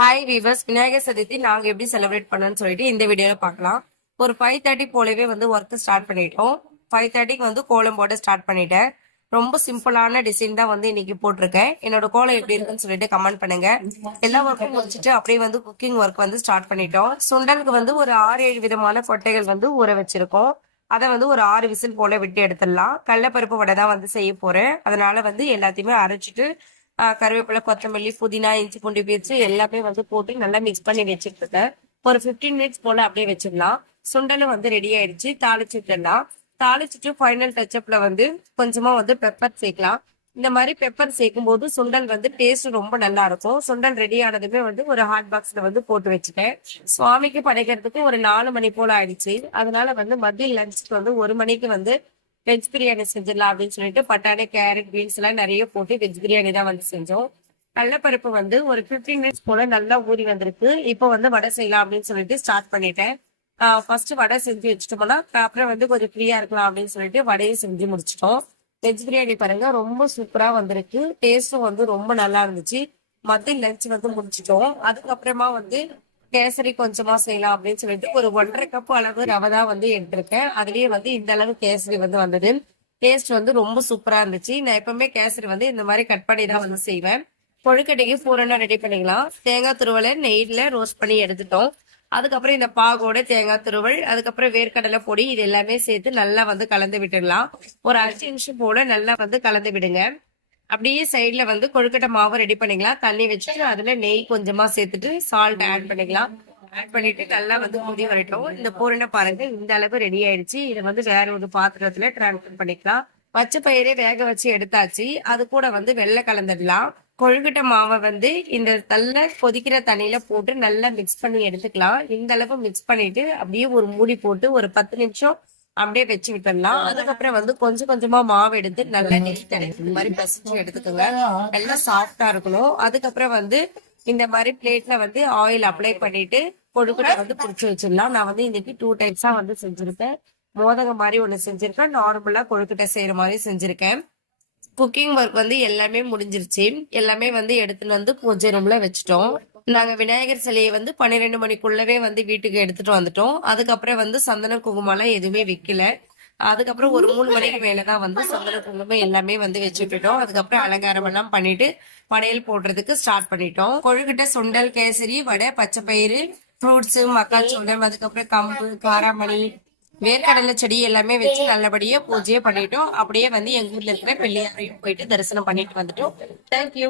Hi viewers, Vinayagar Chaturthi நாங்க எப்படி celebrate பண்ணோம்னு சொல்லிட்டு இந்த வீடியோல பார்க்கலாம். ஒரு 5:30 போலவே வந்து ஒர்க் ஸ்டார்ட் பண்ணிட்டோம். 5:30க்கு வந்து கோலம் போட ஸ்டார்ட் பண்ணிட்டேன். ரொம்ப சிம்பிளான டிசைன் தான் வந்து இன்னைக்கு போட்டிருக்கேன். என்னோட கோலம் எப்படி இருக்குன்னு சொல்லிட்டு கமெண்ட் பண்ணுங்க. எல்லா ஒர்க்கும் முடிச்சுட்டு அப்படியே வந்து குக்கிங் ஒர்க் வந்து ஸ்டார்ட் பண்ணிட்டோம். சுண்டலுக்கு வந்து ஒரு 6-7 விதமான கொட்டைகள் வந்து ஊற வச்சிருக்கோம். அதை வந்து ஒரு 6 விசில் போல விட்டு எடுத்துடலாம். கடலைப்பருப்பு வடை தான் வந்து செய்ய போறேன். அதனால வந்து எல்லாத்தையுமே அரைச்சிட்டு கருவேப்பிலை, கொத்தமல்லி, புதினா, இஞ்சி பூண்டு பேஸ்ட் எல்லாமே வந்து போட்டு நல்லா மிக்ஸ் பண்ணி வச்சுட்டு இருக்கேன். ஒரு 15 மினிட்ஸ் போல அப்படியே வச்சிடலாம். சுண்டலும் வந்து ரெடி ஆயிடுச்சு. தாளிச்சுட்டுலாம் தாளிச்சுட்டு ஃபைனல் டச்சப்ல வந்து கொஞ்சமா வந்து பெப்பர் சேர்க்கலாம். இந்த மாதிரி பெப்பர் சேர்க்கும் போது சுண்டல் வந்து டேஸ்ட் ரொம்ப நல்லா இருக்கும். சுண்டல் ரெடி ஆனதுமே வந்து ஒரு ஹாட் பாக்ஸ்ல வந்து போட்டு வச்சுட்டேன். சுவாமிக்கு படைக்கிறதுக்கு ஒரு 4 மணி போல ஆயிடுச்சு. அதனால வந்து மதியம் லஞ்சுக்கு வந்து 1 மணிக்கு வந்து வெஜ் பிரியாணி செஞ்சிடலாம் அப்படின்னு சொல்லிட்டு பட்டாணி, கேரட், பீன்ஸ் எல்லாம் நிறைய போட்டு வெஜ் பிரியாணி தான் வந்து செஞ்சோம். கடலைப்பருப்பு வந்து ஒரு 15 மினிட்ஸ் போல நல்லா ஊறி வந்திருக்கு. இப்போ வந்து வடை செய்யலாம் அப்படின்னு சொல்லிட்டு ஸ்டார்ட் பண்ணிட்டேன். ஃபர்ஸ்ட் வடை செஞ்சு வச்சுட்டோம்னா அப்புறம் வந்து கொஞ்சம் ஃப்ரீயா இருக்கலாம் அப்படின்னு சொல்லிட்டு வடையும் செஞ்சு முடிச்சிட்டோம். வெஜ் பிரியாணி பாருங்க ரொம்ப சூப்பரா வந்திருக்கு. டேஸ்டும் வந்து ரொம்ப நல்லா இருந்துச்சு. மதியம் லஞ்ச் வந்து முடிச்சிட்டோம். அதுக்கப்புறமா வந்து கேசரி கொஞ்சமா செய்யலாம் அப்படின்னு சொல்லிட்டு ஒரு 1.5 கப் அளவு ரவை தான் வந்து எடுத்திருக்கேன். அதுலயே வந்து இந்த அளவு கேசரி வந்து வந்தது. டேஸ்ட் வந்து ரொம்ப சூப்பரா இருந்துச்சு. நான் எப்பவுமே கேசரி வந்து இந்த மாதிரி கட் பண்ணி தான் வந்து செய்வேன். கொழுக்கட்டைக்கு பூரணம் ரெடி பண்ணிக்கலாம். தேங்காய் துருவலை நெய்ல ரோஸ்ட் பண்ணி எடுத்துட்டோம். அதுக்கப்புறம் இந்த பாகோட தேங்காய் துருவல், அதுக்கப்புறம் வேர்க்கடலை பொடி, இது எல்லாமே சேர்த்து நல்லா வந்து கலந்து விட்டுடலாம். ஒரு 5 நிமிஷம் போல நல்லா வந்து கலந்து விடுங்க. அப்படியே சைட்ல வந்து கொழுக்கட்டை மாவு ரெடி பண்ணிக்கலாம். தண்ணி வச்சுட்டு அதுல நெய் கொஞ்சமா சேர்த்துட்டு சால்ட் ஆட் பண்ணிக்கலாம். ஆட் பண்ணிட்டு நல்லா வந்து கொதி வரட்டும். இந்த பூரணை பாருங்க இந்த அளவு ரெடி ஆயிடுச்சு. இதை வந்து வேற ஒரு பாத்திரத்துல டிரான்ஸ்ஃபர் பண்ணிக்கலாம். பச்சை பயிரே வேக வச்சு எடுத்தாச்சு. அது கூட வந்து வெள்ளை கலந்துடலாம். கொழுக்கட்டை மாவை வந்து இந்த நல்ல கொதிக்கிற தண்ணியில போட்டு நல்லா மிக்ஸ் பண்ணி எடுத்துக்கலாம். இந்த அளவு மிக்ஸ் பண்ணிட்டு அப்படியே ஒரு மூடி போட்டு ஒரு 10 நிமிஷம் அப்படியே வச்சு விட்டுடலாம். அதுக்கப்புறம் வந்து கொஞ்சம் கொஞ்சமா மாவு எடுத்து நல்லா நெய் தடவி இந்த மாதிரி பசிச்சு எடுத்துக்கோங்க. நல்லா சாஃப்டா இருக்கணும். அதுக்கப்புறம் வந்து இந்த மாதிரி பிளேட்ல வந்து ஆயில் அப்ளை பண்ணிட்டு கொழுக்கட்டை வந்து புடிச்சு வச்சிடலாம். நான் வந்து இன்னைக்கு 2 டைப்ஸா வந்து செஞ்சிருக்கேன். மோதகம் மாதிரி ஒண்ணு செஞ்சிருக்கேன். நார்மலா கொழுக்கட்டை செய்யற மாதிரி செஞ்சிருக்கேன். குக்கிங் ஒர்க் வந்து எல்லாமே முடிஞ்சிருச்சு. எல்லாமே வந்து எடுத்துட்டு வந்து பூஜை ரூம்ல வச்சுட்டோம். நாங்க விநாயகர் சிலையை வந்து 12 மணிக்குள்ளவே வந்து வீட்டுக்கு எடுத்துட்டு வந்துட்டோம். அதுக்கப்புறம் வந்து சந்தன குங்குமம் எல்லாம் எதுவுமே வைக்கல. அதுக்கப்புறம் ஒரு 3 மணிக்கு மேலதான் வந்து சந்தன குங்குமம் எல்லாமே வந்து வச்சுட்டோம். அதுக்கப்புறம் அலங்காரம் எல்லாம் பண்ணிட்டு படையல் போடுறதுக்கு ஸ்டார்ட் பண்ணிட்டோம். கொழுக்கட்டை, சுண்டல், கேசரி, வடை, பச்சை பயிறு, ஃப்ரூட்ஸ், மக்காச்சோளம், அதுக்கப்புறம் கம்பு, காராமணி, வேர்க்கடலை செடி எல்லாமே வச்சு நல்லபடியா பூஜையை பண்ணிட்டோம். அப்படியே வந்து எங்க ஊர்ல இருக்கிற பிள்ளையாரையும் போயிட்டு தரிசனம் பண்ணிட்டு வந்துட்டோம். தேங்க்யூ.